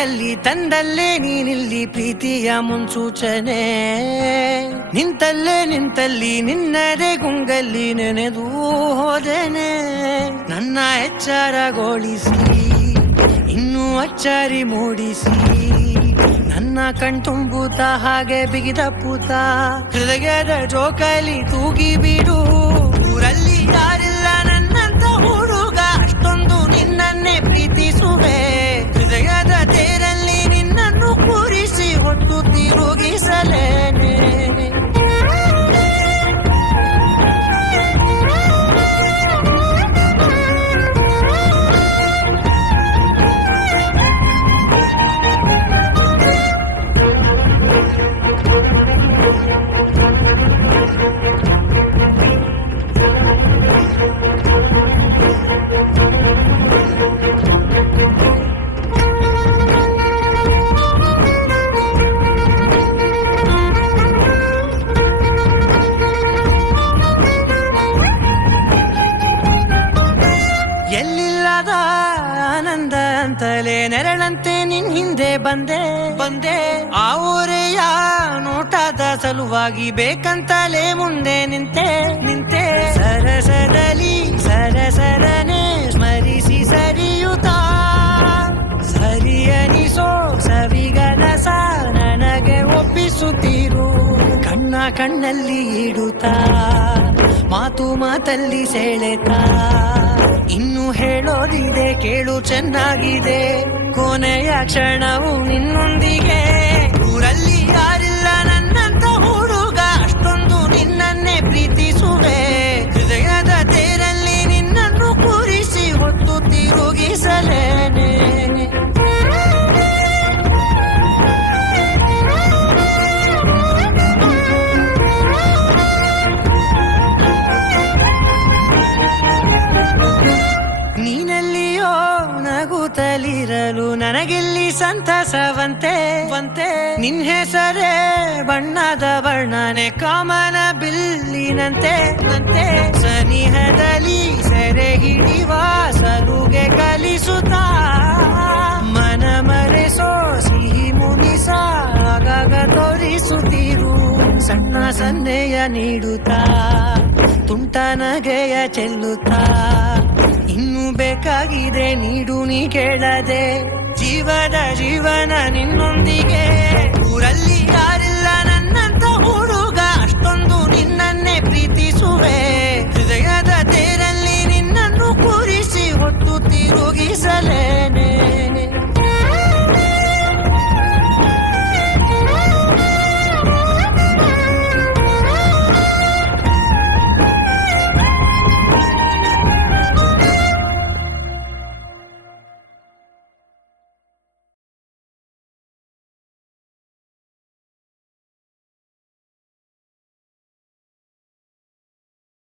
ಕೈಯಲ್ಲಿ ತಂದಲ್ಲೇ ನೀನಿಲ್ಲಿ ಪ್ರೀತಿಯ ಮುನ್ಸೂಚನೆ ನಿಂತಲ್ಲಿ ನಿನ್ನದೇ ಗುಂಗಲ್ಲಿ ನೆನೆದು ಹೋದೆನೆ ನನ್ನ ಎಚ್ಚರಗೊಳಿಸಿ ಇನ್ನೂ ಅಚ್ಚರಿ ಮೂಡಿಸಿ ನನ್ನ ಕಣ್ತುಂಬುತ್ತ ಹಾಗೆ ಬಿಗಿದಪ್ಪುತ್ತ ಹೃದಯದ ಜೋಕಾಲಿ ತೂಗಿ ಬಿಡು ಊರಲ್ಲಿ ಯಾರಿಲ್ಲ ನನ್ನಂತ ಹುಡುಗ ಅಷ್ಟೊಂದು ನಿನ್ನನ್ನೇ ಪ್ರೀತಿಸುವೆ ಹೃದಯದ ತೇರಲ್ಲಿ ನಿನ್ನನ್ನು ಕೂರಿಸಿ ಹೊಟ್ಟು ತಿರುಗಿಸಲೇನೆ ಎಲ್ಲಿಲ್ಲದ ಆನಂದ ಅಂತಲೇ ನೆರಳಂತೆ ನಿನ್ ಹಿಂದೆ ಬಂದೆ ಆ ಊರೆಯ ನೋಟದ ಸಲುವಾಗಿ ಬೇಕಂತಲೇ ಮುಂದೆ ನಿಂತೆ ಸರಸರನೆ ಸ್ಮರಿಸಿ ಸರಿಯುತ್ತಾ ಸರಿಯನಿಸೋ ಸವಿಗನಸ ನನಗೆ ಒಪ್ಪಿಸುತ್ತೀರು ಕಣ್ಣಲ್ಲಿ ಇಡುತ್ತಾ ಮಾತಲ್ಲಿ ಸೆಳೆತಾ ಇನ್ನು ಹೇಳೋದಿದೆ ಕೇಳು ಚೆನ್ನಾಗಿದೆ ಕೊನೆಯ ಕ್ಷಣವು ನಿನ್ನೊಂದಿಗೆ ಊರಲ್ಲಿ ಯಾರಿಲ್ಲ ನನ್ನಂತ ಹುಡುಗ ಅಷ್ಟೊಂದು ನಿನ್ನನ್ನೇ ಪ್ರೀತಿಸುವೆ ಹೃದಯದ ತೇರಲ್ಲಿ ನಿನ್ನನ್ನು ಕೂರಿಸಿ ಹೊತ್ತು ತಿರುಗಿಸಲೇನೆ ನೀನೆಲ್ಲಿಯೋ ನಗುತ್ತಲಿರಲು ನನಗೆಲ್ಲಿ ಸಂತಸವಂತೆ ನಿನ್ ಹೆಸರೇ ಬಣ್ಣದ ವರ್ಣನೆ ಕಾಮನ ಬಿಲ್ಲಿನಂತೆ ಸನಿಹದಲ್ಲಿ ಸೆರೆ ಹಿಡಿವ ಸಲುಗೆ ಕಲಿಸುತ್ತಾ ಮನ ಮರೆಸೋ ಸಿಹಿ ಮುನಿಸ ಆಗಾಗ ತೋರಿಸುತ್ತೀರು ಸಣ್ಣ ಸನ್ನೆಯ ನೀಡುತ್ತಾ ತುಂಟ ನಗೆಯ ಚೆಲ್ಲುತ್ತಾ ಇನ್ನು ಬೇಕಾಗಿದೆ ನೀಡು ನೀ ಕೇಳದೆ ಜೀವನ ನಿನ್ನೊಂದಿಗೆ